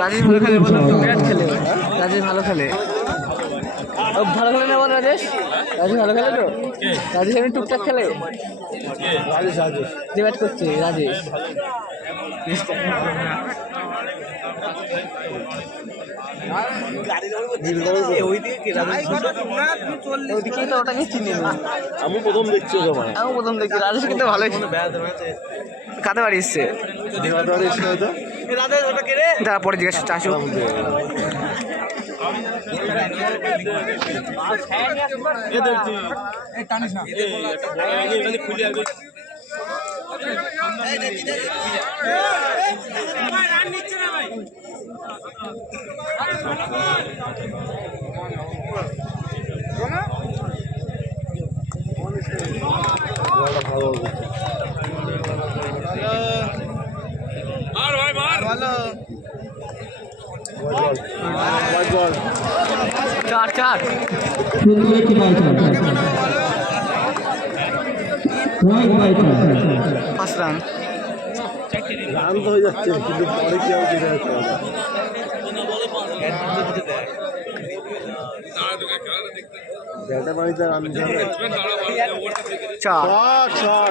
রাজেশ ভালো খেলে বলো, বিরাট খেলে, রাজেশ ভালো খেলে, ভালো খেলে না বল রাজেশ, রাজেশ ভালো খেলে তো, রাজেশ এমনি টুকটাক খেলে, যে ব্যাট করছে রাজেশ। আমি প্রথম দেখছি, আমি প্রথম দেখছি রাজেশ কিন্তু ভালোই কাতে বাড়ি এসছে, তারপরে জিজ্ঞাসা চাষু চার চার 5 রান। রান তো হয়ে যাচ্ছে, কিন্তু পরে কি হবে যেটা হচ্ছে ব্যাটে বাড়িতে রান দিতে হবে। 4